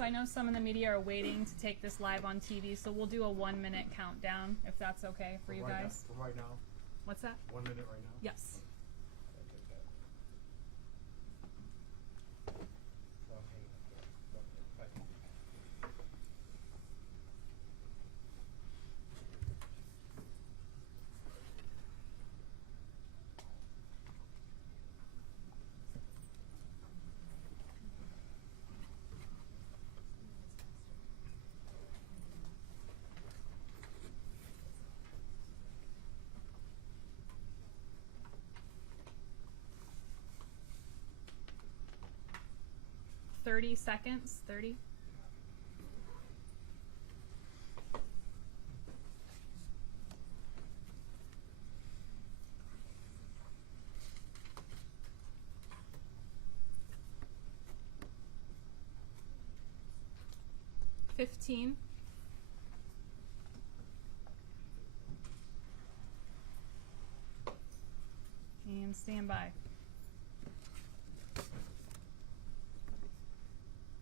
So I know some in the media are waiting to take this live on TV, so we'll do a 1 minute countdown if that's okay for you guys. For right now? What's that? 1 minute right now? Yes. I'll take that. Okay. Thank you. Thirty seconds. 30. $15. And stand by.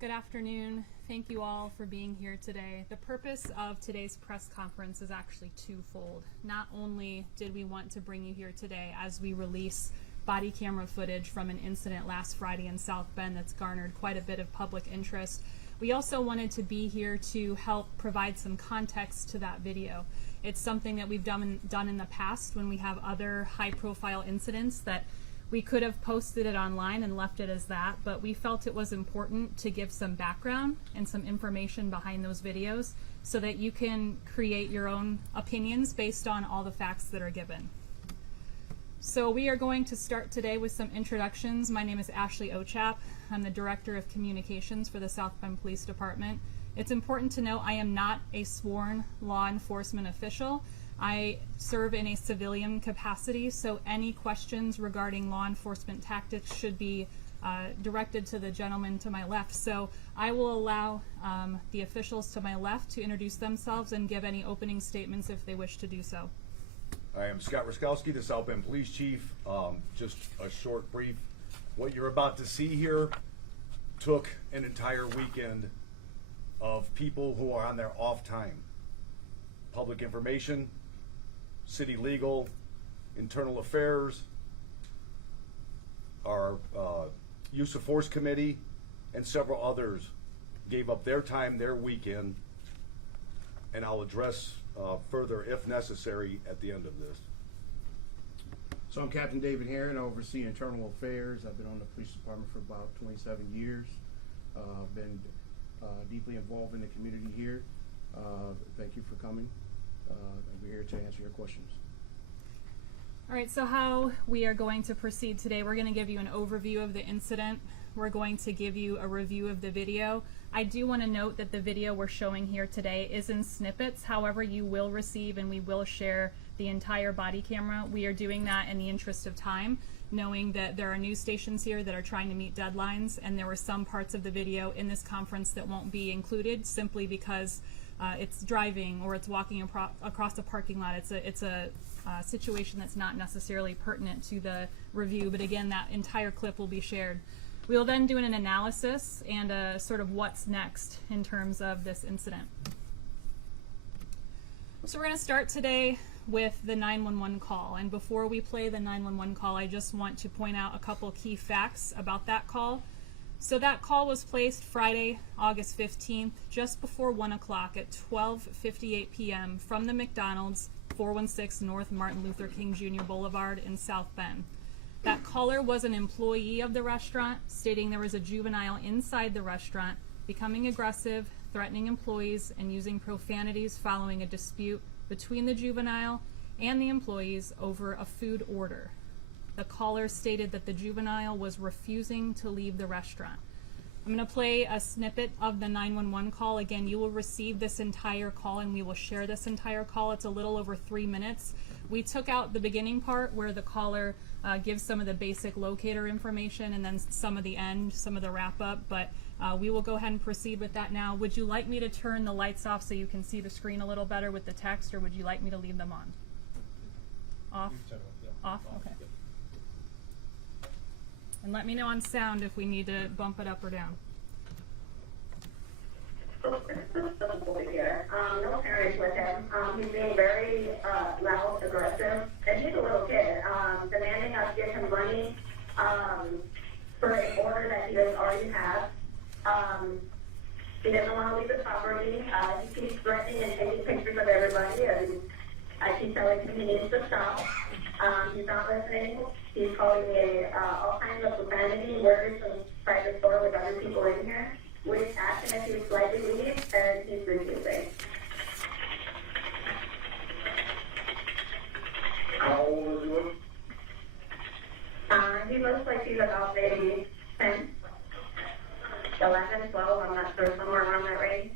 Good afternoon. Thank you all for being here today. The purpose of today's press conference is actually twofold. Not only did we want to bring you here today as we release body camera footage from an incident last Friday in South Bend that's garnered quite a bit of public interest, we also wanted to be here to help provide some context to that video. It's something that we've done in the past when we have other high-profile incidents that we could have posted it online and left it as that, but we felt it was important to give some background and some information behind those videos so that you can create your own opinions based on all the facts that are given. So we are going to start today with some introductions. My name is Ashley Ochap. I'm the Director of Communications for the South Bend Police Department. It's important to note I am not a sworn law enforcement official. I serve in a civilian capacity, so any questions regarding law enforcement tactics should be directed to the gentleman to my left. So I will allow the officials to my left to introduce themselves and give any opening statements if they wish to do so. I am Scott Ruskowski, the South Bend Police Chief. Just a short brief. What you're about to see here took an entire weekend of people who are on their off time. Public information, city legal, internal affairs, our use of force committee, and several others gave up their time, their weekend, and I'll address further if necessary at the end of this. So I'm Captain David Herron. I oversee internal affairs. I've been on the police department for about 27 years. I've been deeply involved in the community here. Thank you for coming. We're here to answer your questions. All right, so how we are going to proceed today, we're going to give you an overview of the incident. We're going to give you a review of the video. I do want to note that the video we're showing here today is in snippets. However, you will receive and we will share the entire body camera. We are doing that in the interest of time, knowing that there are news stations here that are trying to meet deadlines, and there were some parts of the video in this conference that won't be included simply because it's driving or it's walking across a parking lot. It's a situation that's not necessarily pertinent to the review, but again, that entire clip will be shared. We will then do an analysis and a sort of what's next in terms of this incident. So we're going to start today with the 911 call, and before we play the 911 call, I just want to point out a couple key facts about that call. So that call was placed Friday, August 15th, just before 1 o'clock at 12:58 p.m. from the McDonald's, 416 North Martin Luther King Jr. Boulevard in South Bend. That caller was an employee of the restaurant, stating there was a juvenile inside the restaurant, becoming aggressive, threatening employees, and using profanities following a dispute between the juvenile and the employees over a food order. The caller stated that the juvenile was refusing to leave the restaurant. I'm going to play a snippet of the 911 call. Again, you will receive this entire call and we will share this entire call. It's a little over 3 minutes. We took out the beginning part where the caller gives some of the basic locator information and then some of the end, some of the wrap up, but we will go ahead and proceed with that now. Would you like me to turn the lights off so you can see the screen a little better with the text, or would you like me to leave them on? Off? Off? Okay. And let me know on sound if we need to bump it up or down. the boy here. No parents with him. He's being very loud, aggressive, and he's a little kid. Demanding us give him money for an order that he doesn't already have. He doesn't want to leave the property. He keeps threatening and taking pictures of everybody, and I keep telling him he needs to stop. He's not listening. He's calling me all kinds of profanity words inside the store with other people in here. We asked him if he would slightly leave, and he's refusing. How old is he? He looks like he's about maybe 10, 11, 12, I'm not sure, somewhere around that range.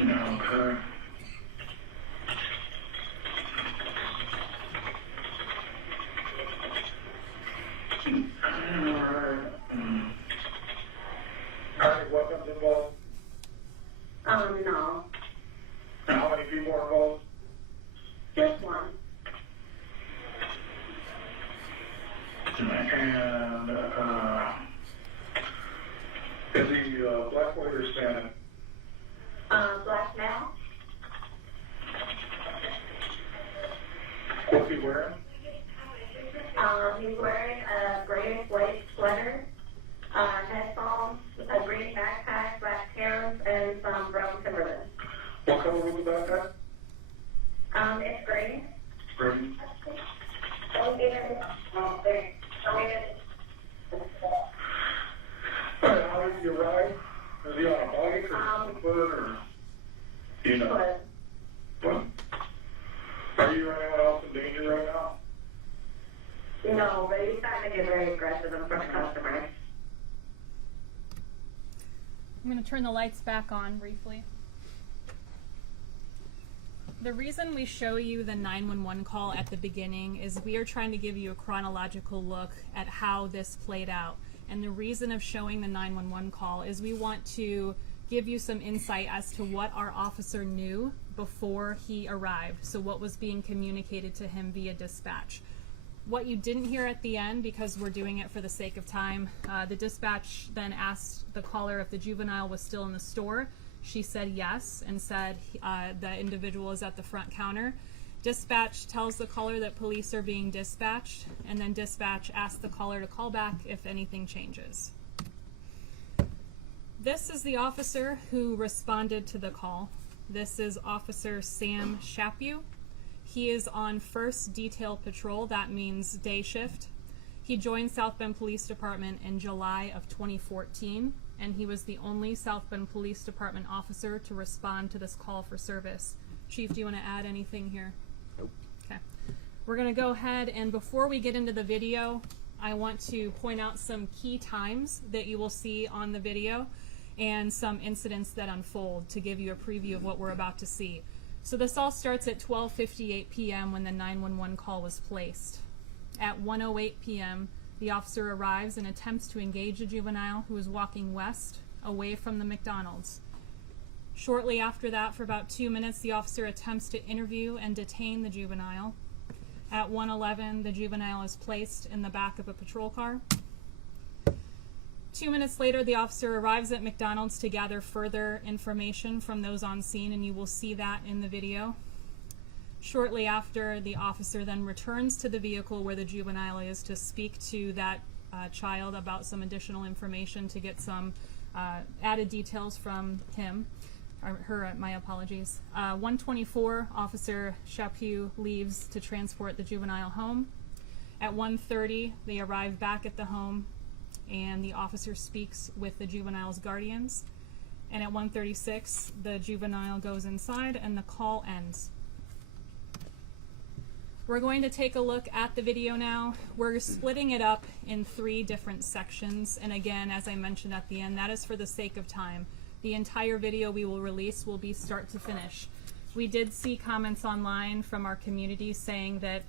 Okay. Are any weapons involved? No, How many people are involved? just one. And, is he black, white, or Hispanic? Black male, What's he wearing? he's wearing a grayish white sweater, headphones, a green backpack, black pants, and some brown Timberlands. What color was the backpack? It's green. Green. Alright, how did you arrive? Is he on a bike or foot or? You know. What? Are you or anyone else in danger right now? No, but he's starting to get very aggressive in front of customers. I'm going to turn the lights back on briefly. The reason we show you the 911 call at the beginning is we are trying to give you a chronological look at how this played out. And the reason of showing the 911 call is we want to give you some insight as to what our officer knew before he arrived. So what was being communicated to him via dispatch. What you didn't hear at the end, because we're doing it for the sake of time, the dispatch then asked the caller if the juvenile was still in the store. She said yes, and said the individual is at the front counter. Dispatch tells the caller that police are being dispatched, and then dispatch asks the caller to call back if anything changes. This is the officer who responded to the call. This is Officer Sam Shapew. He is on 1st Detail Patrol, that means day shift. He joined South Bend Police Department in July of 2014, and he was the only South Bend Police Department officer to respond to this call for service. Chief, do you want to add anything here? Nope. Okay. We're going to go ahead, and before we get into the video, I want to point out some key times that you will see on the video and some incidents that unfold to give you a preview of what we're about to see. So this all starts at 12:58 p.m. when the 911 call was placed. At 1:08 p.m., the officer arrives and attempts to engage a juvenile who is walking west away from the McDonald's. Shortly after that, for about 2 minutes, the officer attempts to interview and detain the juvenile. At 1:11, the juvenile is placed in the back of a patrol car. 2 minutes later, the officer arrives at McDonald's to gather further information from those on scene, and you will see that in the video. Shortly after, the officer then returns to the vehicle where the juvenile is to speak to that child about some additional information to get some added details from him. Or her, my apologies. 1:24, Officer Shapew leaves to transport the juvenile home. At 1:30, they arrive back at the home, and the officer speaks with the juvenile's guardians. And at 1:36, the juvenile goes inside and the call ends. We're going to take a look at the video now. We're splitting it up in 3 different sections, and again, as I mentioned at the end, that is for the sake of time. The entire video we will release will be start to finish. We did see comments online from our community saying that,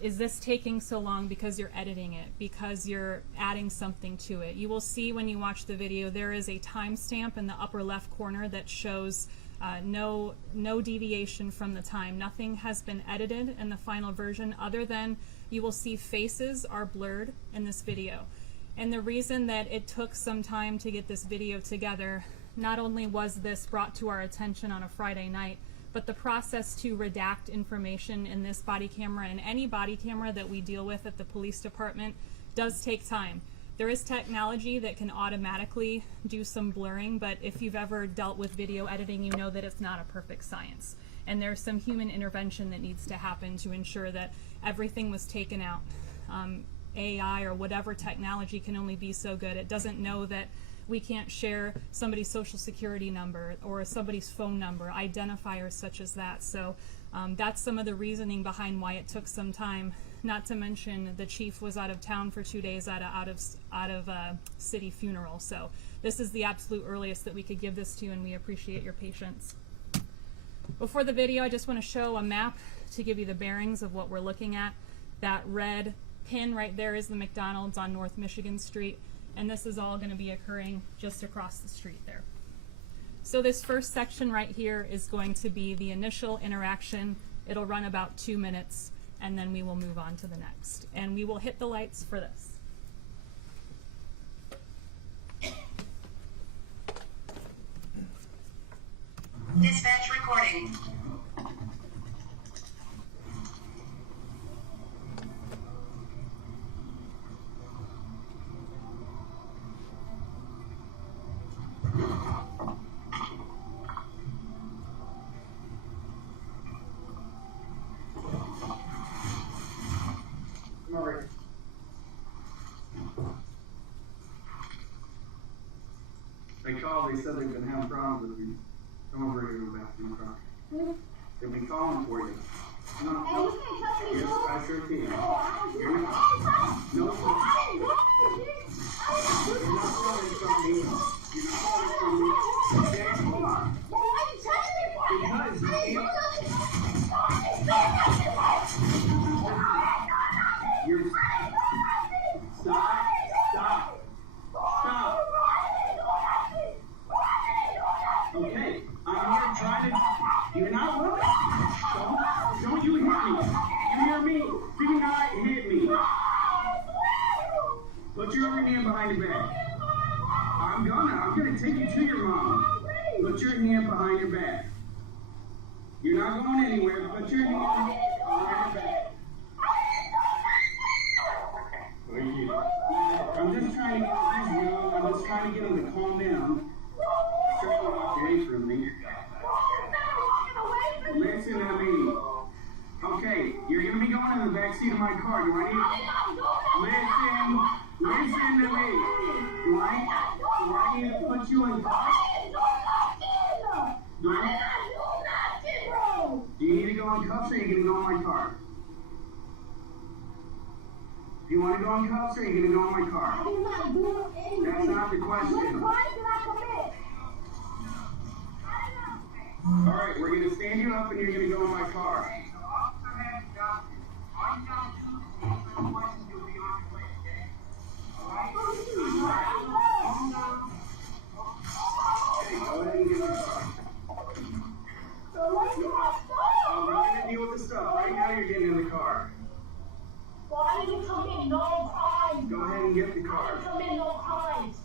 is this taking so long because you're editing it, because you're adding something to it? You will see when you watch the video there is a timestamp in the upper left corner that shows No deviation from the time. Nothing has been edited in the final version other than you will see faces are blurred in this video. And the reason that it took some time to get this video together, not only was this brought to our attention on a Friday night, but the process to redact information in this body camera and any body camera that we deal with at the police department does take time. There is technology that can automatically do some blurring, but if you've ever dealt with video editing, you know that it's not a perfect science. And there's some human intervention that needs to happen to ensure that everything was taken out. AI or whatever technology can only be so good. It doesn't know that we can't share somebody's social security number or somebody's phone number, identifiers such as that. So that's some of the reasoning behind why it took some time. Not to mention the chief was out of town for 2 days at a out of city funeral. So this is the absolute earliest that we could give this to you, and we appreciate your patience. Before the video, I just want to show a map to give you the bearings of what we're looking at. That red pin right there is the McDonald's on North Michigan Street, and this is all going to be occurring just across the street there. So this first section right here is going to be the initial interaction. It'll run about 2 minutes, and then we will move on to the next. And we will hit the lights for this. Dispatch recording. They called, they said they've been having problems with you. Come over here to the bathroom truck. They've been calling for you. No, no. Yes, I sure can. You're not. No, you're not calling from me. You're not calling from me. Okay, hold on. Because you can't. You're... Stop. Stop. Stop. Okay, I'm here trying to... You're not willing. Don't you hit me. You hear me? Do not hit me. Put your other hand behind your back. I'm gonna take you to your mom. Put your hand behind your back. You're not going anywhere. Put your hand behind your back. I'm just trying to get him to calm down. Try to walk away from me. Listen to me. Okay, you're gonna be going in the back seat of my car. Do I need? Listen to me. Do I need to put you in cuffs? Do you need to go in cuffs, or are you gonna go in my car? Do you want to go in cuffs, or are you gonna go in my car? That's not the question. All right, we're going to stand you up and you're going to go in my car. Okay, go ahead and get in the car. We're going to deal with the stuff. Right now you're getting in the car. Well, I didn't commit no crimes. Go ahead and get the I car. didn't commit no crimes.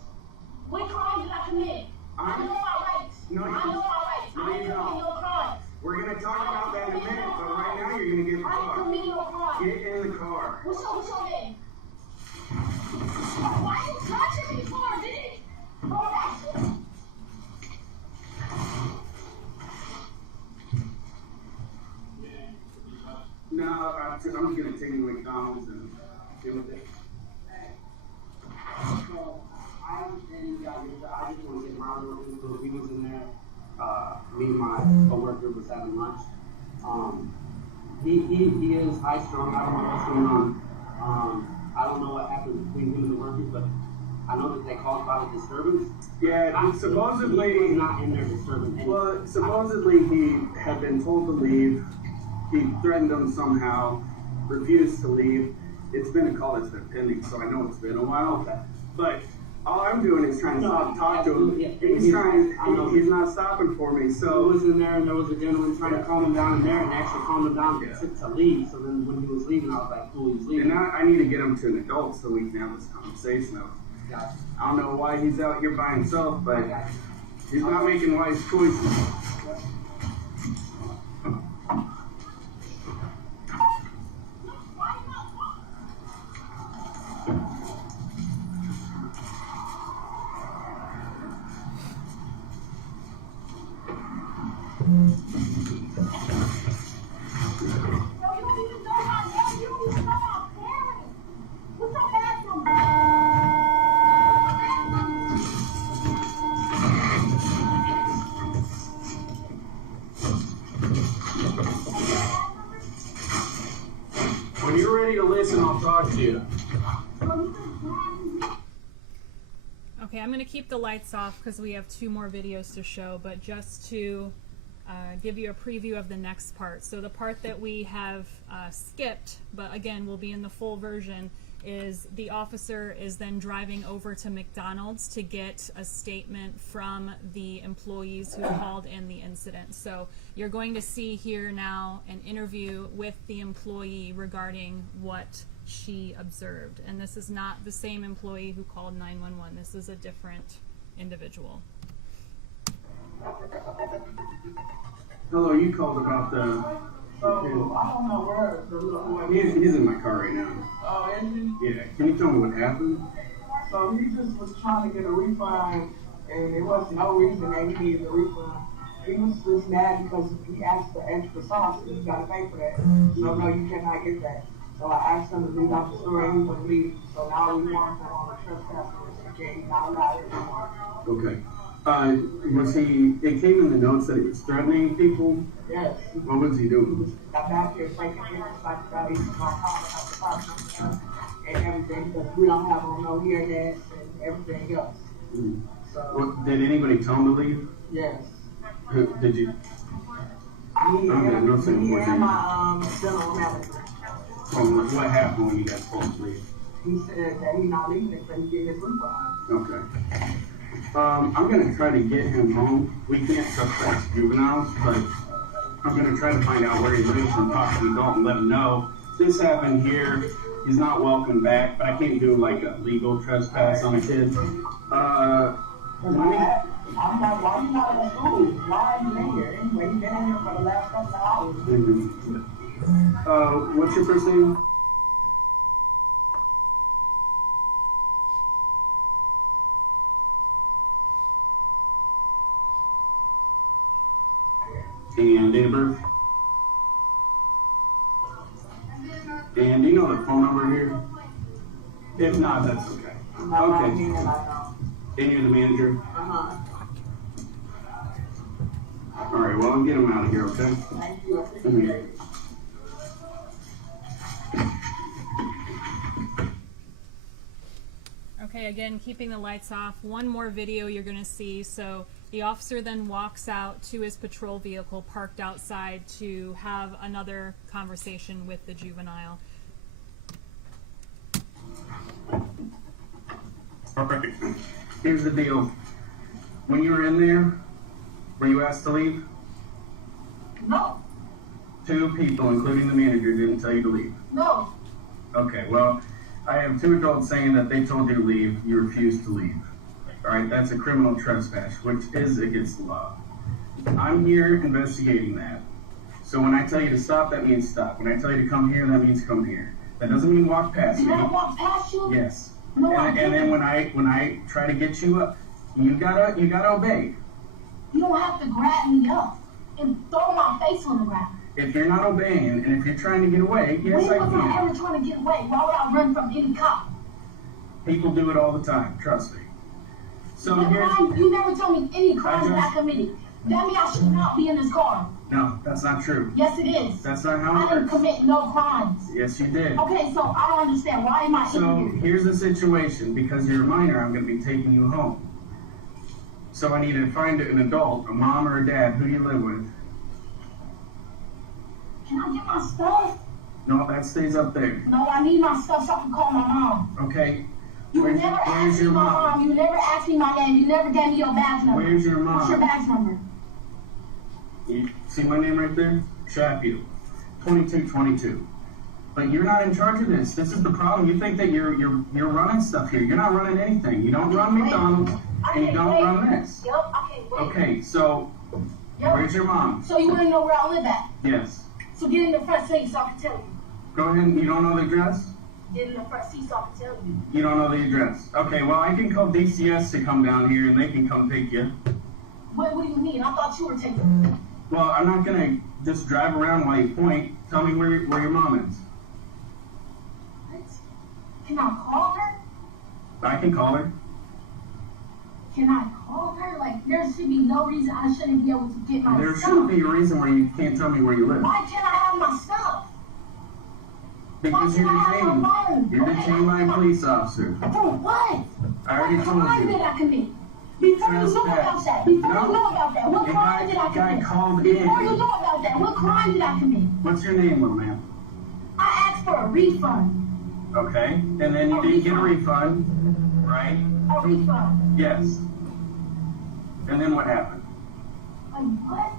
What crime did I commit? I know my rights. No, you I know my rights. no, I you didn't don't. commit no crimes. We're going to talk about that in a minute, but right now you're going to get in the I didn't car. commit no crime. Get in the car. What's your name? Why are you touching me for, dude? Oh, that's it. No, I'm going to take you to McDonald's and deal with it. So, I understand you got your job. I just want to get my working. So we was in there. Me and my coworker was having lunch. He is high strung. I don't know what's going on. I don't know what happened between him and the workers, but I know that they called about a disturbance. Yeah, supposedly he was not in there disturbing anything. Well, supposedly he had been told to leave. He threatened them somehow, refused to leave. It's been a call that's been pending, so I know it's been a while. But All I'm doing is trying to talk to him. He's not stopping for me, He so. was in there and there was a gentleman trying to calm him down in there and actually calm him down to leave. So then when he was leaving, I was like, cool, he's leaving. And I need to get him to an adult so we can have this conversation of. I don't know why he's out here by himself, but he's not making wise choices. When you're ready to listen, I'll talk to you. Okay, I'm going to keep the lights off because we have 2 more videos to show, but just to give you a preview of the next part. So the part that we have skipped, but again will be in the full version, is the officer is then driving over to McDonald's to get a statement from the employees who called in the incident. So you're going to see here now an interview with the employee regarding what she observed. And this is not the same employee who called 911. This is a different individual. Hello, you called about the. I don't know where the little boy is. He's in my car right now. Oh, is he? Yeah, can you tell me what happened? So he just was trying to get a refund, and there was no reason that he needed a refund. He was just mad because he asked for extra sauce, and he got to pay for that. So no, you cannot get that. So I asked him to leave out the store, and he wouldn't leave. So now we want him on a trespass list. Okay, he's not allowed anymore. Okay. Was he? It came in the notes that he was threatening people. Yes. What was he He doing? was back here fighting against like about he's my car and everything, because we don't have on no hearing aids and everything else. Mm. So What, did anybody tell him to leave? yes. Did you? Me Okay, no sense. and my general manager. What happened when you guys told him to leave? He said that he's not leaving until he get his refund. Okay. I'm gonna try to get him home. We can't suspect juveniles, but I'm gonna try to find out where he lives and talk to the adult and let him know this happened here. He's not welcome back, but I can't do like a legal trespass on a kid. I'm like, why you not in school? Why are you in here? Anyway, he's been in here for the last couple of hours. What's your first name? And date of birth? And do you know the phone number here? If not, that's okay. Okay. And you're the manager? Uh-huh. All right, well, I'll get him out of here, okay? Thank you. Appreciate it. Okay, again, keeping the lights off. One more video you're going to see. So the officer then walks out to his patrol vehicle parked outside to have another conversation with the juvenile. All right. Here's the deal. When you were in there, were you asked to leave? No. 2 people, including the manager, didn't tell you to leave. No. Okay, well, I have 2 adults saying that they told you to leave. You refused to leave. All right, that's a criminal trespass, which is against the law. I'm here investigating that. So when I tell you to stop, that means stop. When I tell you to come here, that means come here. That doesn't mean walk past me. Did I walk past you? Yes. No, I And didn't. then when I try to get you up, you gotta obey. You don't have to grab me up and throw my face on the ground. If you're not obeying and if you're trying to get away, yes, When I was I can. ever trying to get away? Why would I run from any cop? People do it all the time. Trust me. So No here's crime, you never told me any crimes that I just- committed. That means I should not be in this car. no, that's not true. Yes, it is. That's not how I it didn't works. commit no crimes. Yes, you did. Okay, so I don't understand. Why am I So in here? here's the situation. Because you're a minor, I'm going to be taking you home. So I need to find an adult, a mom or a dad. Who do you live with? Can I get my stuff? No, that stays up there. No, I need my stuff so I can call my mom. Okay. You Where's never asked me your my mom? mom. You never asked me my name. You never gave me your badge number. Where's your mom? What's your badge number? You see my name right there? Shapiro. 2222. But you're not in charge of this. This is the problem. You think that you're running stuff here. You're not running anything. You don't run McDonald's and you don't run this. Yup, I can't wait. Okay, so where's your mom? So you want to know where I live at? Yes. So get in the front seat so I can tell you. Go ahead and you don't know the address? Get in the front seat so I can tell you. You don't know the address. Okay, well I can call DCS to come down here and they can come take you. What do you mean? I thought you were taking me. Well, I'm not gonna just drive around while you point. Tell me where your mom is. What? Can I call her? I can call her. Can I call her? Like, there should be no reason I shouldn't be able to get my There stuff. shouldn't be a reason where you can't tell me where you live. Why can't I have my stuff? Because you're Why can't I have detained. my phone? You're detained by a police officer. For what? I already What told crime you. did I commit? Before you know about that. Before you know about that. What crime did I The guy commit? called Before you in. know about that. What crime did I commit? What's your name, little man? I asked for a refund. Okay, and then you didn't get a refund, right? A refund. Yes. And then what happened? Like, what?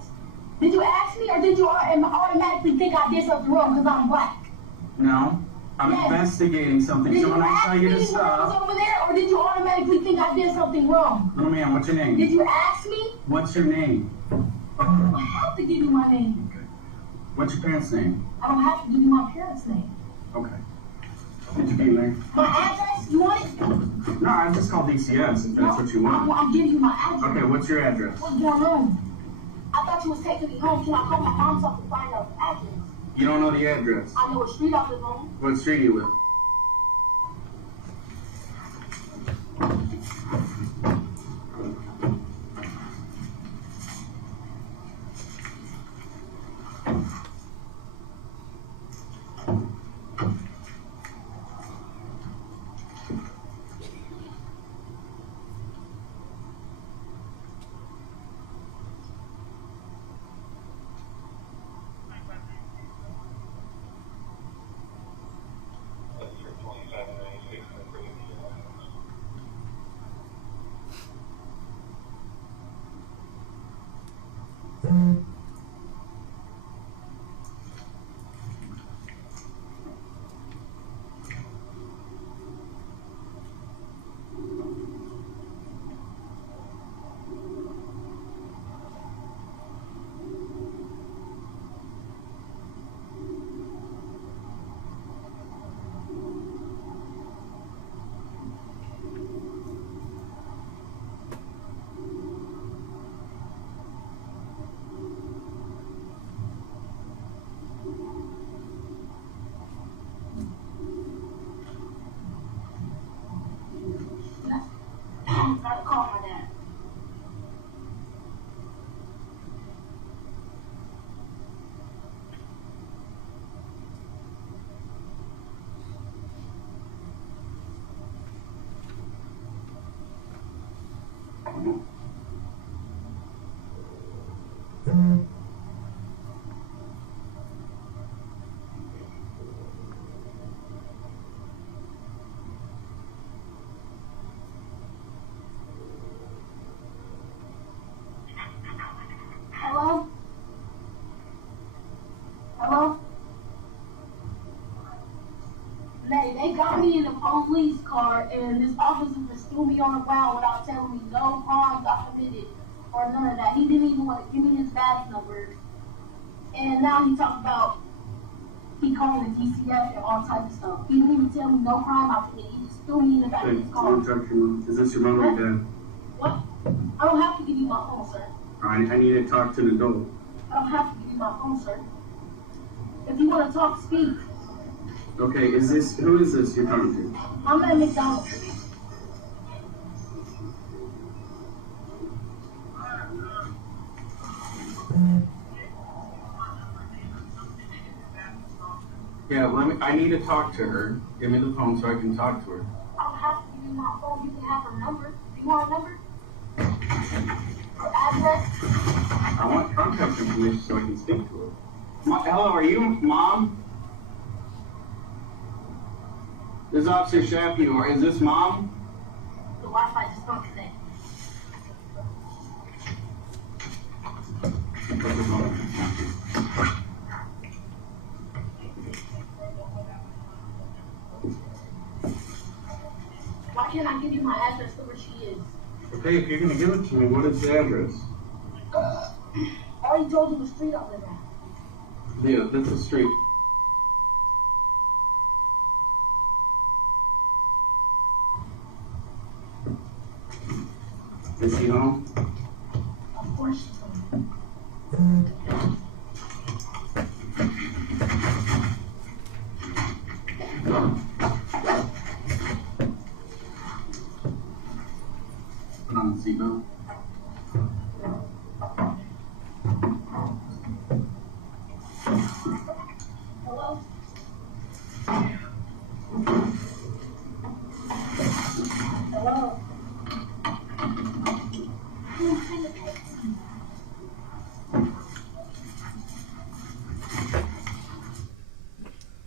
Did you ask me or did you automatically think I did something wrong because I'm black? No, I'm Yes. investigating something. Did So you when I ask tell me you to when I was stop, over there or did you automatically think I did something wrong? little man, what's your Did name? you ask me? What's your name? I don't have to give you my name. What's your parents' name? I don't have to give you my parents' name. Okay. Did you get there? My address? You want it? No, I just called DCS if that's what you want. I'm giving you my address. Okay, what's your address? What's going on? I thought you was taking me home. Can I call my mom so I can find out the address? You don't know the address. I know what street I live on. What street you live? I gotta call my dad. Hello? Hello? They got me in a police car and this officer just threw me on the ground without telling me no crimes I committed or none of that. He didn't even want to give me his badge number. And now he talks about he calling the DCF and all types of stuff. He didn't even tell me no crime I committed. He just threw me in the back of his car. Don't talk to your mom. Is this your mom or your dad? What? I don't have to give you my phone, sir. Alright, I need to talk to an adult. I don't have to give you my phone, sir. If you want to talk, speak. Okay, who is this you're talking to? I'm at McDonald's. Yeah, I need to talk to her. Give me the phone so I can talk to her. I don't have to give you my phone. You can have her number. Do you want a number? Her address? I want contact information so I can speak to her. Hello, are you mom? This is Officer Shapiro. Is this Mom? The Wi-Fi just don't connect. Why can't I give you my address to where she is? Okay, if you're gonna give it to me, what is the address? I already told you the street I live at. Yeah, that's the street. Is he home? Of course she's home. Put on the seatbelt. Hello? Hello?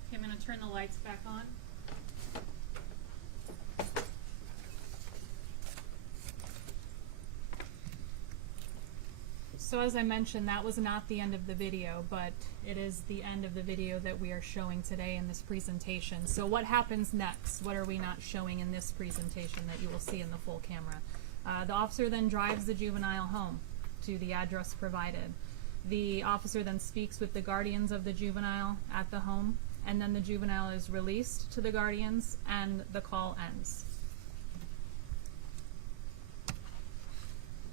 Okay, I'm going to turn the lights back on. So as I mentioned, that was not the end of the video, but it is the end of the video that we are showing today in this presentation. So what happens next? What are we not showing in this presentation that you will see in the full camera? The officer then drives the juvenile home to the address provided. The officer then speaks with the guardians of the juvenile at the home, and then the juvenile is released to the guardians and the call ends.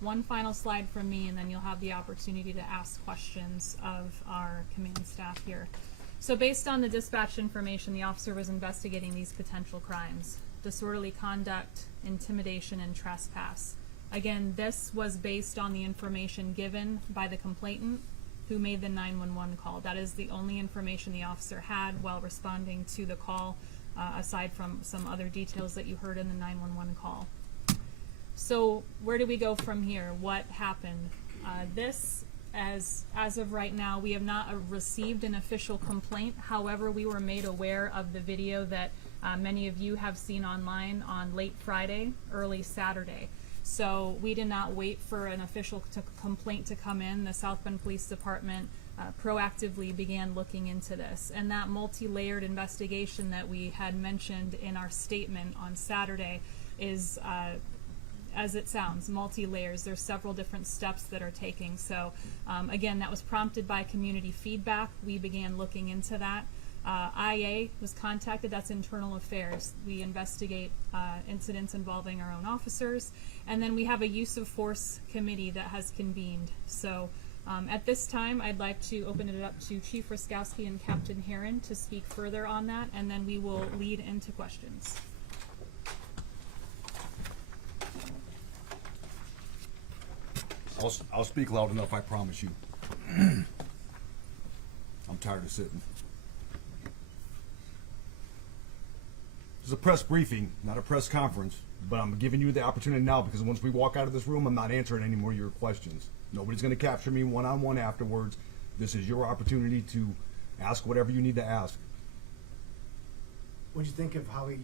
One final slide from me, and then you'll have the opportunity to ask questions of our command staff here. So based on the dispatch information, the officer was investigating these potential crimes: disorderly conduct, intimidation, and trespass. Again, this was based on the information given by the complainant who made the 911 call. That is the only information the officer had while responding to the call, aside from some other details that you heard in the 911 call. So where do we go from here? What happened? As of right now, we have not received an official complaint. However, we were made aware of the video that many of you have seen online on late Friday, early Saturday. So we did not wait for an official complaint to come in. The South Bend Police Department proactively began looking into this. And that multi-layered investigation that we had mentioned in our statement on Saturday is as it sounds, multi-layers. There's several different steps that are taking. So again, that was prompted by community feedback. We began looking into that. IA was contacted. That's internal affairs. We investigate incidents involving our own officers. And then we have a use of force committee that has convened. So at this time, I'd like to open it up to Chief Ruskowski and Captain Heron to speak further on that, and then we will lead into questions. I'll speak loud enough, I promise you. I'm tired of sitting. This is a press briefing, not a press conference, but I'm giving you the opportunity now because once we walk out of this room, I'm not answering any more of your questions. Nobody's going to capture me one-on-one afterwards. This is your opportunity to ask whatever you need to ask. What do you think of how he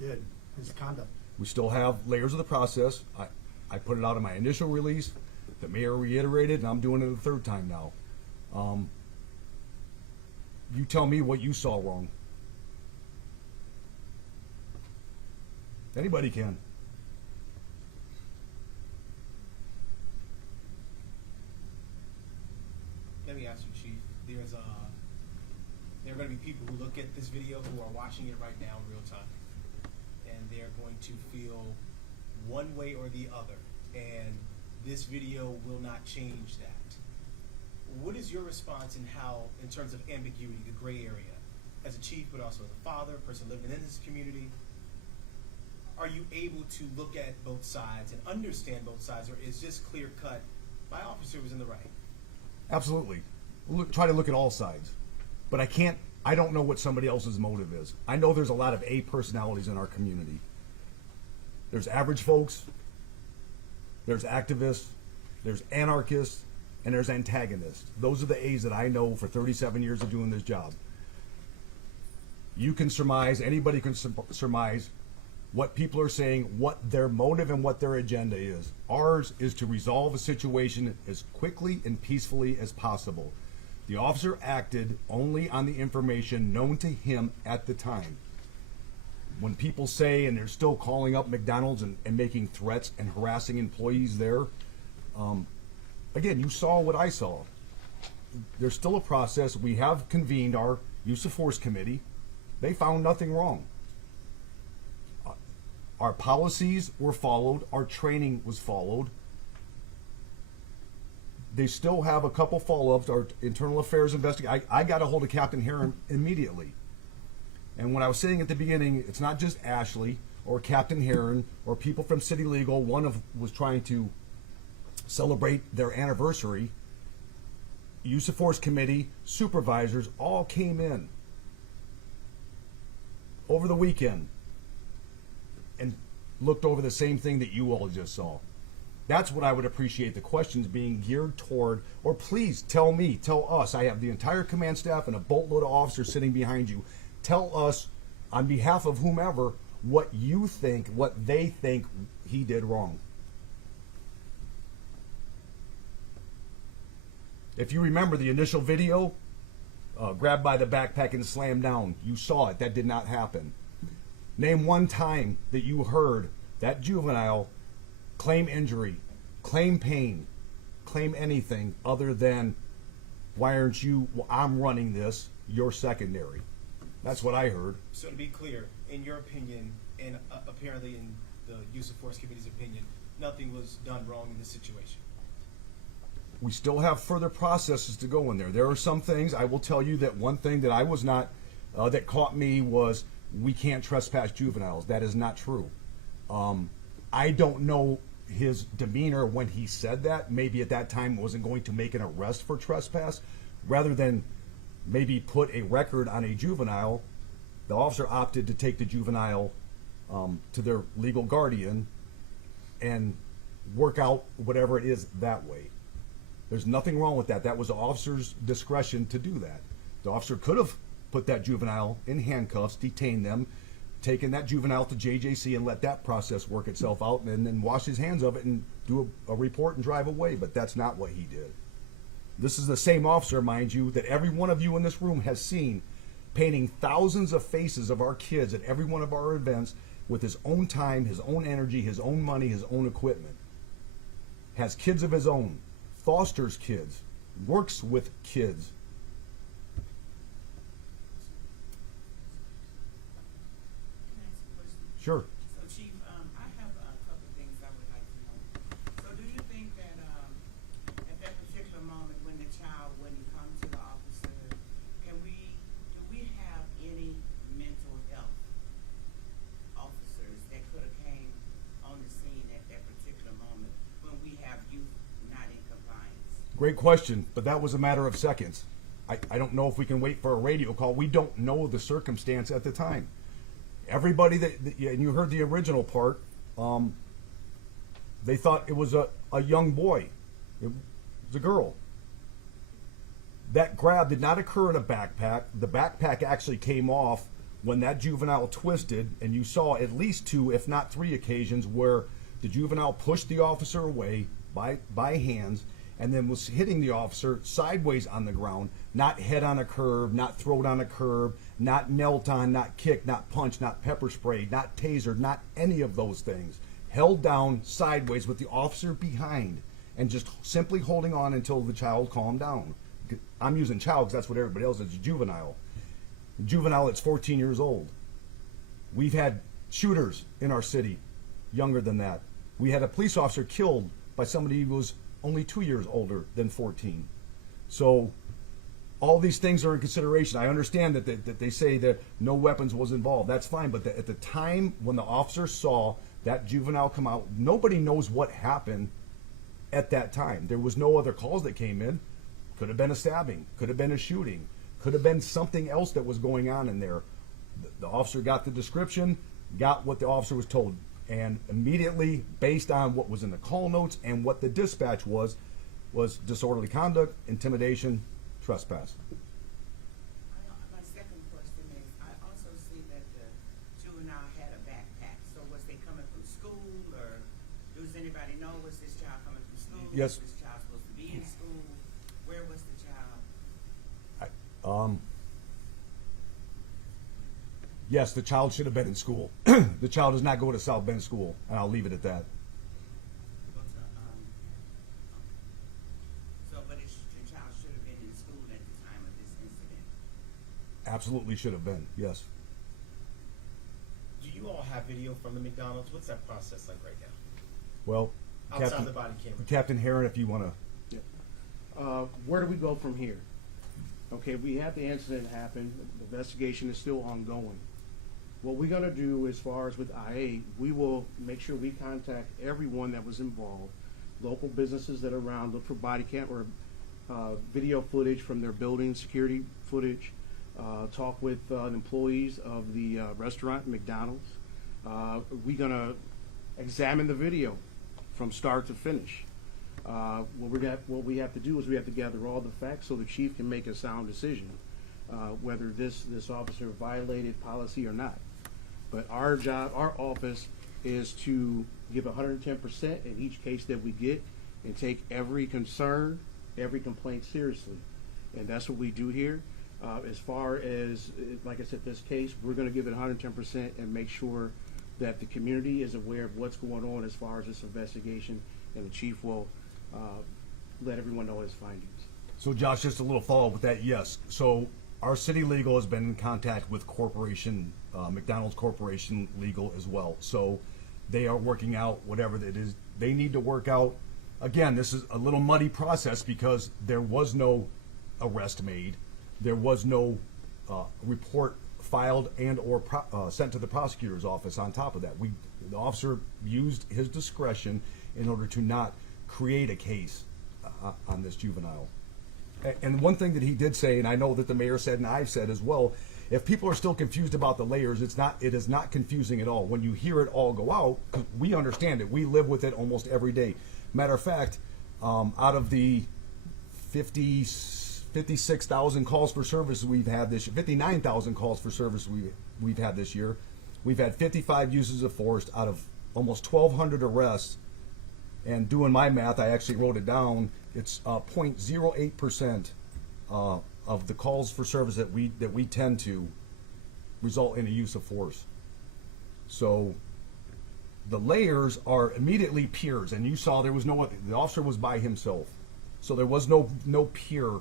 did his conduct? We still have layers of the process. I put it out in my initial release. The mayor reiterated, and I'm doing it a third time now. You tell me what you saw wrong. Anybody can. Let me ask you, Chief. There are going to be people who look at this video who are watching it right now in real time, and they're going to feel one way or the other, and this video will not change that. What is your response in terms of ambiguity, the gray area, as a chief, but also as a father, a person living in this community? Are you able to look at both sides and understand both sides, or is this clear cut? My officer was in the right. Absolutely. Try to look at all sides. But I don't know what somebody else's motive is. I know there's a lot of A personalities in our community. There's average folks, there's activists, there's anarchists, and there's antagonists. Those are the A's that I know for 37 years of doing this job. you can surmise, anybody can surmise what people are saying, what their motive and what their agenda is. Ours is to resolve a situation as quickly and peacefully as possible. The officer acted only on the information known to him at the time. When people say, and they're still calling up McDonald's and making threats and harassing employees there, again, you saw what I saw. There's still a process. We have convened our use of force committee. They found nothing wrong. Our policies were followed. Our training was followed. They still have a couple follow-ups. Our internal affairs investigation. I got a hold of Captain Heron immediately. And when I was saying at the beginning, it's not just Ashley or Captain Heron or people from City Legal. One was trying to celebrate their anniversary. Use of Force Committee, supervisors all came in over the weekend and looked over the same thing that you all just saw. That's what I would appreciate the questions being geared toward, or please tell me, tell us. I have the entire command staff and a boatload of officers sitting behind you. Tell us on behalf of whomever what you think, what they think he did wrong. If you remember the initial video, grabbed by the backpack and slammed down, you saw it. That did not happen. Name one time that you heard that juvenile claim injury, claim pain, claim anything other than, why aren't you, well, I'm running this, you're secondary. That's what I heard. So to be clear, in your opinion, and apparently in the Use of Force Committee's opinion, nothing was done wrong in this situation. We still have further processes to go in there. There are some things, I will tell you that one thing that I was not, that caught me was, we can't trespass juveniles. That is not true. I don't know his demeanor when he said that. Maybe at that time wasn't going to make an arrest for trespass. Rather than maybe put a record on a juvenile, the officer opted to take the juvenile to their legal guardian and work out whatever it is that way. There's nothing wrong with that. That was the officer's discretion to do that. The officer could have put that juvenile in handcuffs, detained them, taken that juvenile to JJC and let that process work itself out, and then wash his hands of it and do a report and drive away. But that's not what he did. This is the same officer, mind you, that every one of you in this room has seen painting thousands of faces of our kids at every one of our events with his own time, his own energy, his own money, his own equipment. Has kids of his own, fosters kids, works with kids. Sure. So, Chief, I have a couple of things I would like to know. So, do you think that at that particular moment when the child wouldn't come to the officer, do we have any mental health officers that could have came on the scene at that particular moment when we have youth not in compliance? Great question, but that was a matter of seconds. I don't know if we can wait for a radio call. We don't know the circumstance at the time. Everybody and you heard the original part, they thought it was a young boy. It was a girl. That grab did not occur in a backpack. The backpack actually came off when that juvenile twisted, and you saw at least 2, if not 3 occasions where the juvenile pushed the officer away by hands and then was hitting the officer sideways on the ground, not head on a curb, not throat on a curb, not knelt on, not kicked, not punched, not pepper sprayed, not tasered, not any of those things. Held down sideways with the officer behind and just simply holding on until the child calmed down. I'm using child because that's what everybody else is, juvenile. Juvenile that's 14 years old. We've had shooters in our city younger than that. We had a police officer killed by somebody who was only 2 years older than 14. So all these things are in consideration. I understand that they say that no weapons was involved. That's fine, but at the time when the officer saw that juvenile come out, nobody knows what happened at that time. There was no other calls that came in. Could have been a stabbing, could have been a shooting, could have been something else that was going on in there. The officer got the description, got what the officer was told, and immediately, based on what was in the call notes and what the dispatch was disorderly conduct, intimidation, trespass. My second question is, I also Yes. Was this child supposed to be in school? Where was the child? Yes, the child should have been in school. The child does not go to South Bend School, and I'll leave it at that. Go to, but the child should have been in school at the time of this incident. Absolutely should have been, yes. Do you all have video from the McDonald's? What's that process like right now? Well, Outside the body camera. Captain Heron, if you want to. Where do we go from here? Okay, we had the incident happen. The investigation is still ongoing. What we're going to do as far as with IA, we will make sure we contact everyone that was involved, local businesses that are around, look for body cam or video footage from their building, security footage, talk with employees of the restaurant, McDonald's. We're going to examine the video from start to finish. What we have to do is we have to gather all the facts so the chief can make a sound decision whether this officer violated policy or not. But our job, our office, is to give 110% in each case that we get and take every concern, every complaint seriously. And that's what we do here. As far as, like I said, this case, we're going to give it 110% and make sure that the community is aware of what's going on as far as this investigation, and the chief will let everyone know his findings. So Josh, just a little follow-up with that, yes. So our city legal has been in contact with McDonald's Corporation legal as well. So they are working out whatever it is they need to work out. Again, this is a little muddy process because there was no arrest made. There was no report filed and or sent to the prosecutor's office on top of that. The officer used his discretion in order to not create a case on this juvenile. And one thing that he did say, and I know that the mayor said and I've said as well, if people are still confused about the layers, it is not confusing at all. When you hear it all go out, we understand it. We live with it almost every day. Matter of fact, out of the 56,000 calls for service we've had this year, 59,000 calls for service we've had this year, we've had 55 uses of force out of almost 1,200 arrests. And doing my math, I actually wrote it down. It's 0.08% of the calls for service that we tend to result in a use of force. So the layers are immediately peers, and you saw there was the officer was by himself, so there was no peer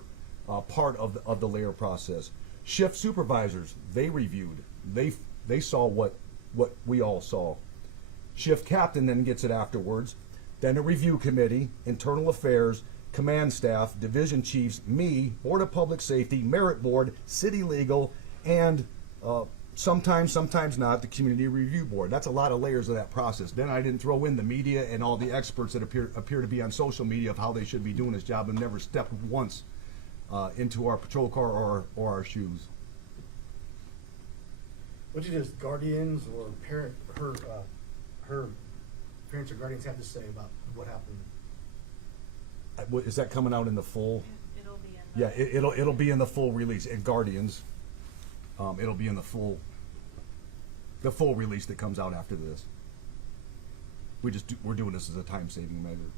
part of the layer process. Shift supervisors, they reviewed, they saw what we all saw. Shift captain then gets it afterwards. Then a review committee, internal affairs, command staff, division chiefs, me, Board of Public Safety, Merit Board, City Legal, and sometimes not, the Community Review Board. That's a lot of layers of that process. Then I didn't throw in the media and all the experts that appear to be on social media of how they should be doing this job and never stepped once into our patrol car or our shoes. What did his guardians or her parents or guardians have to say about what happened? Is that coming out in the full? It'll be in Yeah, it'll be in the full release. And guardians, it'll be in the full release that comes out after this. We're doing this as a time-saving measure.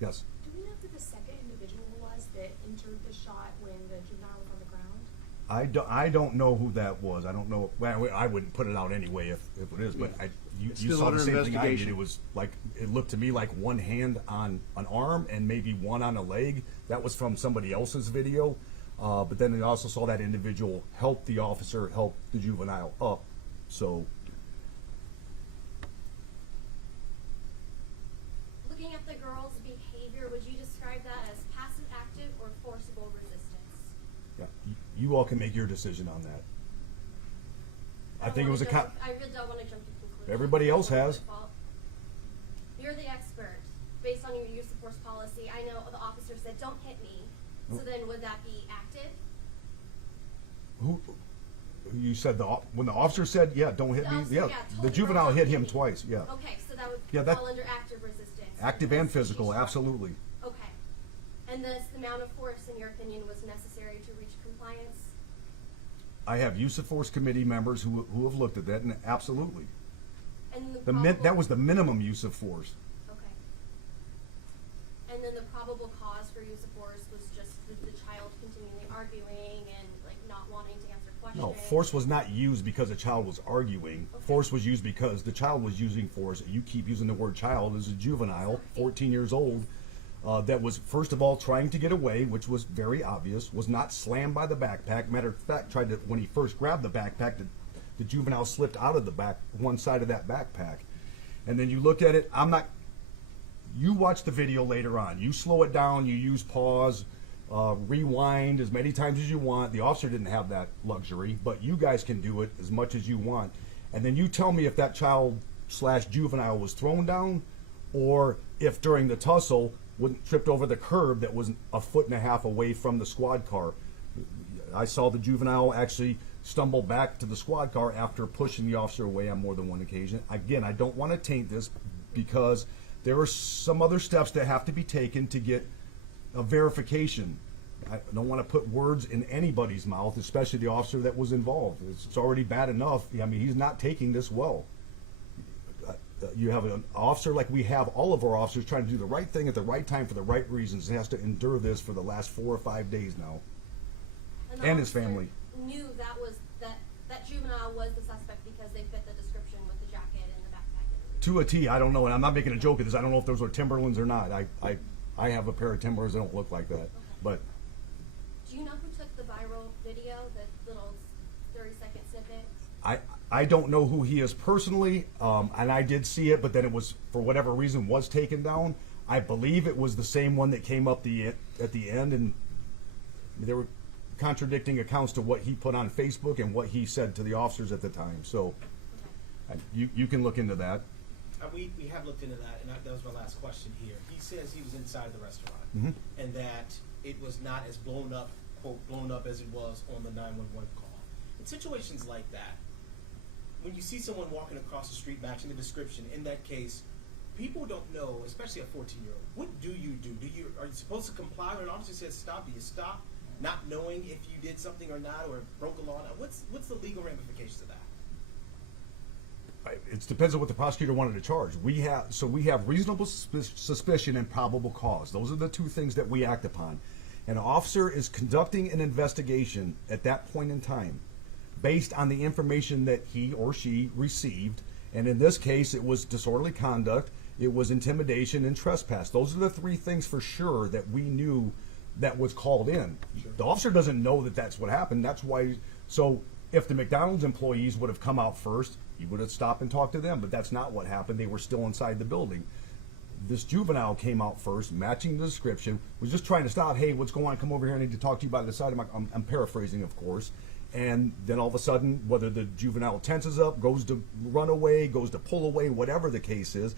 Yes. Do we know who the second individual was that entered the shot when the juvenile was on the ground? I don't know who that was. I don't know. Well, I wouldn't put it out anyway if it is. But you saw the same thing I did. It was like, it looked to me like one hand on an arm and maybe one on a leg. That was from somebody else's video. But then they also saw that individual help the officer help the juvenile up. So. Looking at the girl's behavior, would you describe that as passive, active, or forcible resistance? Yeah, you all can make your decision on that. I think it was I really don't want to jump to conclusions. Everybody else has. You're the expert. Based on your use of force policy, I know the officer said, "Don't hit me." So then, would that be active? Who? You said when the officer said, "Yeah, don't hit me." Yeah, the juvenile hit him twice. Yeah. Okay, so that would fall under active resistance. Active and physical, absolutely. Okay. And this amount of force, in your opinion, was necessary to reach compliance? I have use of force committee members who have looked at that, and absolutely. And that was the minimum use of force. Okay. And then the probable cause for use of force was just the child continually arguing and like not wanting to answer questions? No, force was not used because the child was arguing. Okay. Force was used because the child was using force. You keep using the word child as a juvenile, 14 years old, that was, first of all, trying to get away, which was very obvious, was not slammed by the backpack. Matter of fact, when he first grabbed the backpack, the juvenile slipped out of the back, one side of that backpack. And then you look at it, you watch the video later on. You slow it down, you use pause, rewind as many times as you want. The officer didn't have that luxury, but you guys can do it as much as you want. And then you tell me if that child/juvenile was thrown down, or if during the tussle tripped over the curb that was a foot and a half away from the squad car. I saw the juvenile actually stumble back to the squad car after pushing the officer away on more than one occasion. Again, I don't want to taint this because there are some other steps that have to be taken to get a verification. I don't want to put words in anybody's mouth, especially the officer that was involved. It's already bad enough. I mean, he's not taking this well. You have an officer like we have all of our officers trying to do the right thing at the right time for the right reasons. He has to endure this for the last 4 or 5 days now. And his family. Knew that juvenile was the suspect because they fit the description with the jacket and the backpack. To a T, I don't know, and I'm not making a joke of this. I don't know if those are Timberlands or not. I have a pair of Timberlands that don't look like that. Okay. But do you know who took the viral video, the little 30-second snippet? I don't know who he is personally, and I did see it, but then it was, for whatever reason, was taken down. I believe it was the same one that came up at the end, and there were contradicting accounts to what he put on Facebook and what he said to the officers at the time. So you can look into that. We have looked into that, and that was my last question here. He says he was inside the restaurant, and that it was not as blown up, quote, blown up as it was on the 911 call. In situations like that, when you see someone walking across the street matching the description, in that case, people don't know, especially a 14-year-old, what do you do? Are you supposed to comply when an officer says stop? Do you stop, not knowing if you did something or not, or broke a law? What's the legal ramifications of that? It depends on what the prosecutor wanted to charge. We have reasonable suspicion and probable cause. Those are the two things that we act upon. An officer is conducting an investigation at that point in time based on the information that he or she received. And in this case, it was disorderly conduct, it was intimidation, and trespass. Those are the three things for sure that we knew that was called in. Sure. The officer doesn't know that that's what happened. That's why. So if the McDonald's employees would have come out first, he would have stopped and talked to them, but that's not what happened. They were still inside the building. This juvenile came out first, matching the description, was just trying to stop. Hey, what's going on? Come over here. I need to talk to you by the side. I'm paraphrasing, of course. And then all of a sudden, whether the juvenile tenses up, goes to run away, goes to pull away, whatever the case is.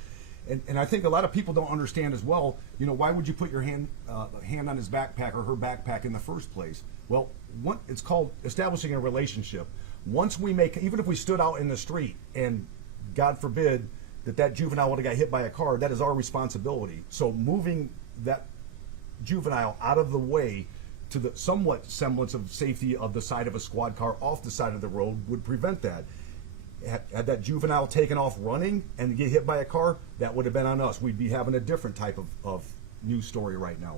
And I think a lot of people don't understand as well, why would you put your hand on his backpack or her backpack in the first place? Well, it's called establishing a relationship. Once we even if we stood out in the street and, God forbid, that juvenile would have got hit by a car, that is our responsibility. So moving that juvenile out of the way to the somewhat semblance of safety of the side of a squad car off the side of the road would prevent that. Had that juvenile taken off running and get hit by a car, that would have been on us. We'd be having a different type of news story right now.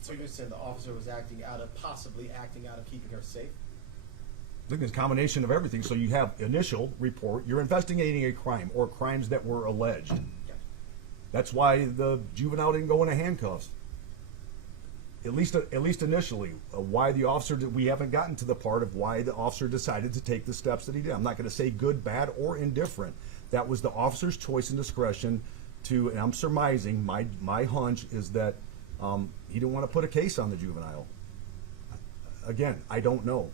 So you're saying the officer was possibly acting out of keeping her safe? I think it's a combination of everything. So you have initial report, you're investigating a crime or crimes that were alleged. Okay. That's why the juvenile didn't go into handcuffs. At least initially, why the officer we haven't gotten to the part of why the officer decided to take the steps that he did. I'm not going to say good, bad, or indifferent. That was the officer's choice and discretion and I'm surmising, my hunch is that he didn't want to put a case on the juvenile. Again, I don't know.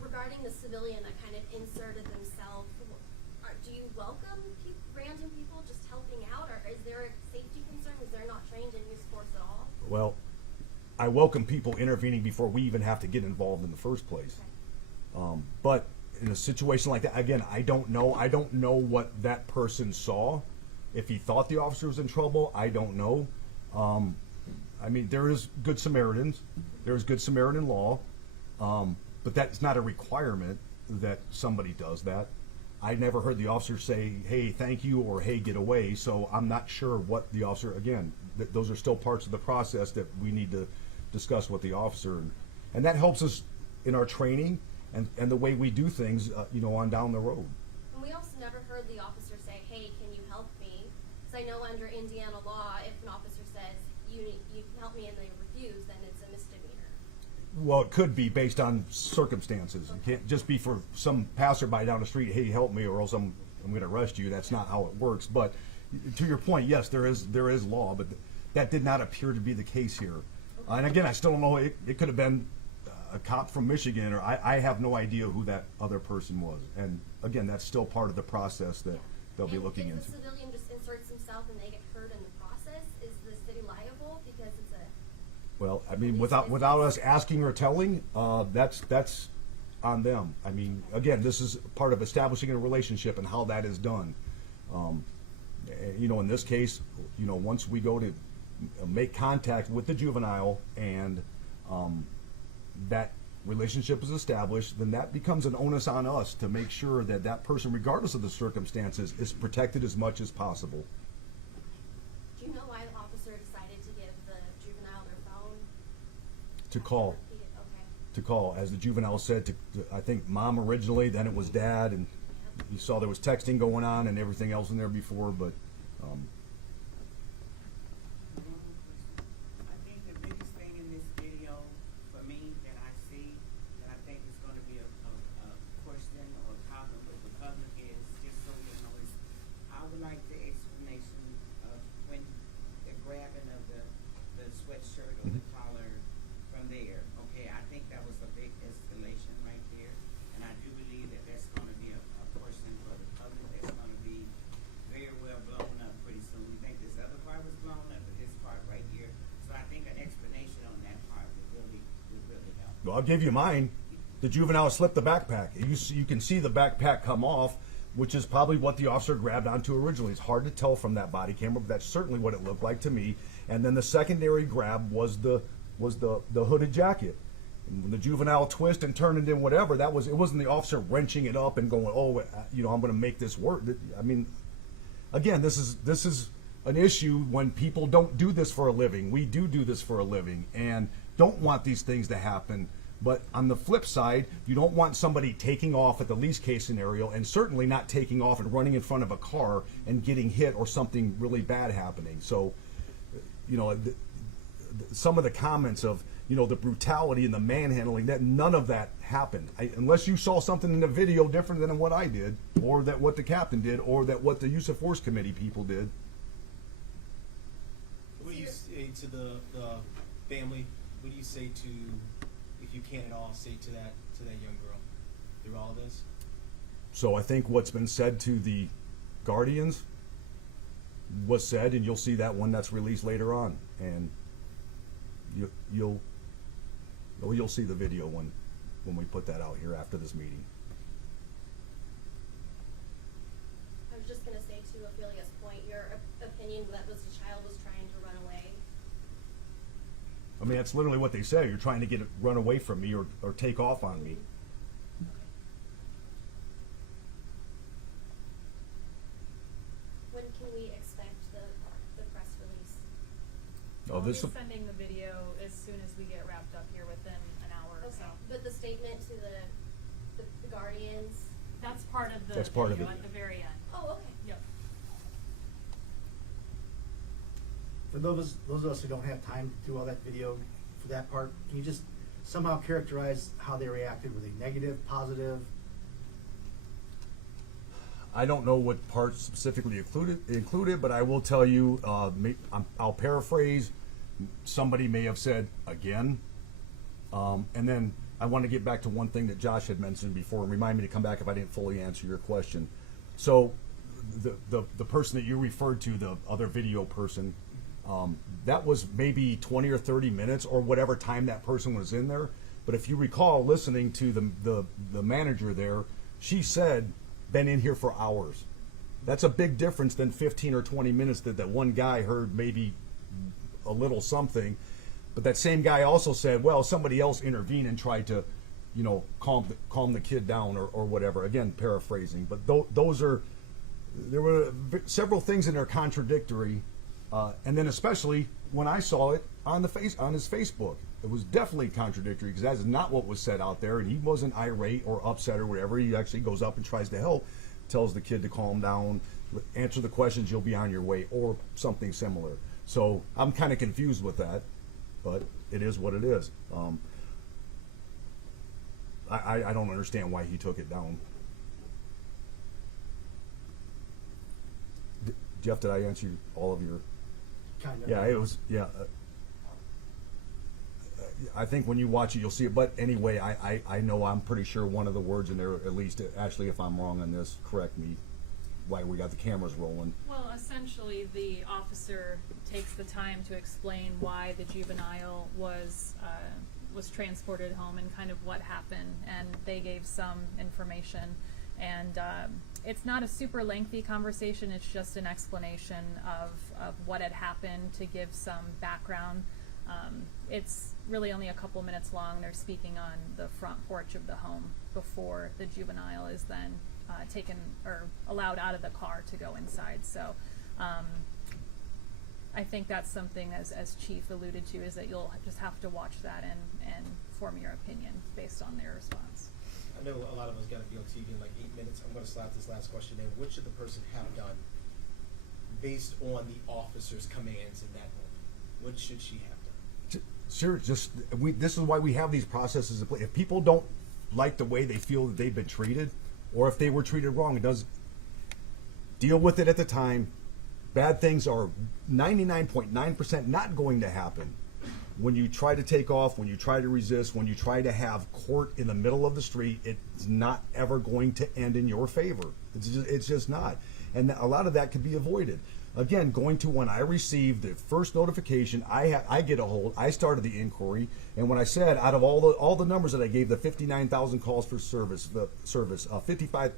Regarding the civilian that kind of inserted themselves, do you welcome random people just helping out, or is there a safety concern? Is they're not trained in use force at all? Well, I welcome people intervening before we even have to get involved in the first place. Okay. But in a situation like that, again, I don't know. I don't know what that person saw. If he thought the officer was in trouble, I don't know. I mean, there is Good Samaritans. There's Good Samaritan law. But that's not a requirement that somebody does that. I never heard the officer say, hey, thank you, or hey, get away. So I'm not sure what the officer, again, those are still parts of the process that we need to discuss with the officer. And that helps us in our training and the way we do things, on down the road. And we also never heard the officer say, hey, can you help me? Because I know under Indiana law, if an officer says, you can help me, and they refuse, then it's a misdemeanor. Well, it could be based on circumstances. It can't just be for some passerby down the street, hey, help me, or else I'm going to arrest you. That's not how it works. But to your point, yes, there is law, but that did not appear to be the case here. And again, I still don't know. It could have been a cop from Michigan, or I have no idea who that other person was. And again, that's still part of the process that they'll be looking into. If the civilian just inserts himself and they get hurt in the process, is the city liable because it's a... Well, I mean, without us asking or telling, that's on them. I mean, again, this is part of establishing a relationship and how that is done. In this case, once we go to make contact with the juvenile and that relationship is established, then that becomes an onus on us to make sure that that person, regardless of the circumstances, is protected as much as possible. Do you know why the officer decided to give the juvenile their phone? To call. Okay. To call, as the juvenile said, to I think mom originally, then it was dad, and you saw there was texting going on and everything else in there before, but I think the biggest thing in this video for me that I see that I think is going to be a question or topic with the public is, just so you know, is I would like the explanation of when the grabbing of the sweatshirt or the collar from there. Okay, I think that was a big escalation right there, and I do believe that that's going to be a portion for the public that's going to be very well blown up pretty soon. We think this other part was blown up, but this part right here. So I think an explanation on that part would really help. well, I'll give you mine. The juvenile slipped the backpack. You can see the backpack come off, which is probably what the officer grabbed onto originally. It's hard to tell from that body camera, but that's certainly what it looked like to me. And then the secondary grab was the hooded jacket. And when the juvenile twist and turned into whatever, it wasn't the officer wrenching it up and going, I'm going to make this work. I mean, again, this is an issue when people don't do this for a living. We do this for a living and don't want these things to happen. But on the flip side, you don't want somebody taking off at the least case scenario, and certainly not taking off and running in front of a car and getting hit or something really bad happening. So, some of the comments of, the brutality and the manhandling, that none of that happened. Unless you saw something in the video different than what I did, or that what the captain did, or that what the use of force committee people did. What do you say to the family? What do you say to, if you can at all, say to that young girl through all of this? So I think what's been said to the guardians was said, and you'll see that one that's released later on, and you'll see the video when we put that out here after this meeting. I was just going to say to Ophelia's point, your opinion that the child was trying to run away. I mean, that's literally what they say. You're trying to run away from me or take off on me. When can we expect the press release? We'll be sending the video as soon as we get wrapped up here within an hour or so. But the statement to the guardians? That's part of the video at the very end. Oh, okay. Yep. For those of us who don't have time to do all that video for that part, can you just somehow characterize how they reacted? Were they negative, positive? I don't know what parts specifically included, but I will tell you, I'll paraphrase. Somebody may have said, again. And then I want to get back to one thing that Josh had mentioned before and remind me to come back if I didn't fully answer your question. So the person that you referred to, the other video person, that was maybe 20 or 30 minutes or whatever time that person was in there. But if you recall listening to the manager there, she said, been in here for hours. That's a big difference than 15 or 20 minutes that one guy heard maybe a little something. But that same guy also said, well, somebody else intervened and tried to you know, calm the kid down or whatever. Again, paraphrasing, but there were several things in there contradictory, and then especially when I saw it on his Facebook, it was definitely contradictory because that is not what was said out there, and he wasn't irate or upset or whatever. He actually goes up and tries to help, tells the kid to calm down, answer the questions, you'll be on your way, or something similar. So I'm kind of confused with that, but it is what it is. I don't understand why he took it down. Jeff, did I answer all of your? Kind of. Yeah, it was. Yeah, I think when you watch it, you'll see it. But anyway, I know I'm pretty sure one of the words in there, at least. Ashley, if I'm wrong on this, correct me. Why we got the cameras rolling? Well, essentially, the officer takes the time to explain why the juvenile was transported home and kind of what happened, and they gave some information. And it's not a super lengthy conversation. It's just an explanation of what had happened to give some background. It's really only a couple minutes long. They're speaking on the front porch of the home before the juvenile is then taken or allowed out of the car to go inside. So I think that's something, as Chief alluded to, is that you'll just have to watch that and form your opinion based on their response. I know a lot of us got to be on TV in like 8 minutes. I'm going to slap this last question in. What should the person have done based on the officer's commands in that moment? What should she have done? Sure, this is why we have these processes in place. If people don't like the way they feel that they've been treated, or if they were treated wrong, it does deal with it at the time. Bad things are 99.9% not going to happen. When you try to take off, when you try to resist, when you try to have court in the middle of the street, it's not ever going to end in your favor. It's just not. And a lot of that can be avoided. Again, going to when I received the first notification, I get a hold. I started the inquiry, and when I said out of all the numbers that I gave, the 59,000 calls for service, 55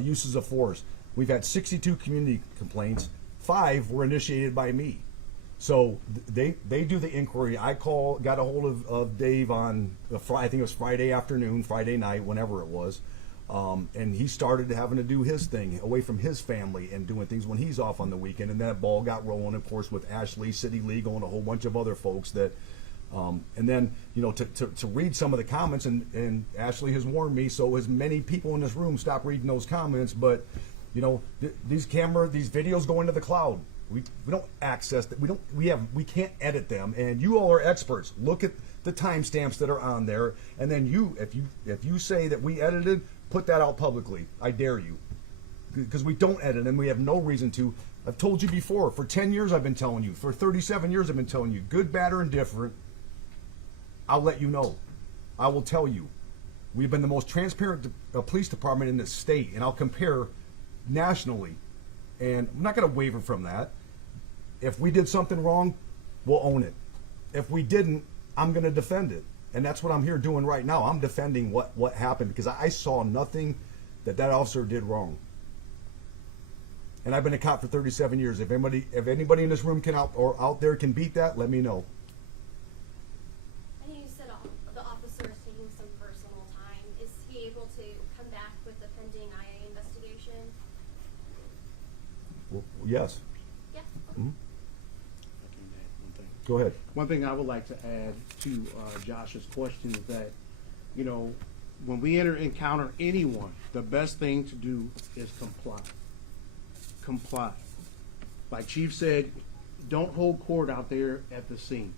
uses of force, we've had 62 community complaints. 5 were initiated by me. So they do the inquiry. I got a hold of Dave on I think it was Friday afternoon, Friday night, whenever it was. And he started having to do his thing away from his family and doing things when he's off on the weekend. And that ball got rolling, of course, with Ashley, City Legal, and a whole bunch of other folks that, and then, you know, to read some of the comments, and Ashley has warned me, so as many people in this room stop reading those comments. But, you know, these videos go into the cloud. We don't access that. We can't edit them. And you all are experts. Look at the timestamps that are on there. And then if you say that we edited, put that out publicly. I dare you. Because we don't edit and we have no reason to. I've told you before, for 10 years I've been telling you, for 37 years I've been telling you, good, bad, or indifferent, I'll let you know. I will tell you. We've been the most transparent police department in this state, and I'll compare nationally. And I'm not going to waver from that. If we did something wrong, we'll own it. If we didn't, I'm going to defend it. And that's what I'm here doing right now. I'm defending what happened because I saw nothing that officer did wrong. And I've been a cop for 37 years. If anybody in this room out there can beat that, let me know. I know you said the officer is taking some personal time. Is he able to come back with the pending IA investigation? Well, yes. Yeah. Mm-hmm. Go ahead. One thing I would like to add to Josh's question is that, you know, when we encounter anyone, the best thing to do is comply. Comply. Like Chief said, don't hold court out there at the scene.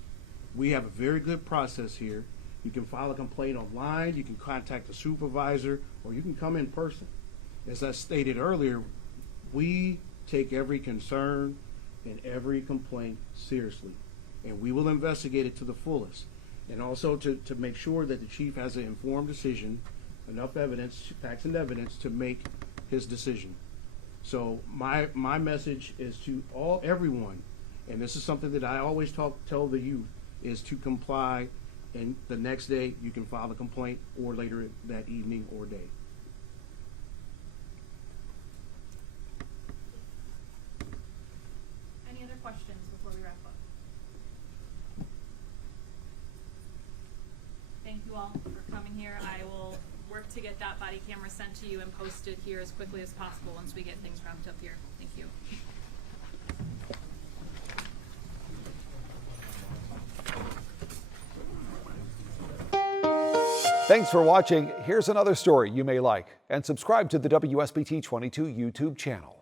We have a very good process here. You can file a complaint online, you can contact a supervisor, or you can come in person. As I stated earlier, we take every concern and every complaint seriously, and we will investigate it to the fullest. And also to make sure that the chief has an informed decision, enough evidence, facts and evidence to make his decision. So my message is to everyone, and this is something that I always tell the youth, is to comply, and the next day you can file a complaint or later that evening or day. Any other questions before we wrap up? Thank you all. for coming here. I will work to get that body camera sent to you and posted here as quickly as possible once we get things wrapped up here. Thank you. Thanks for watching. Here's another story you may like, and subscribe to the WSBT 22 YouTube channel.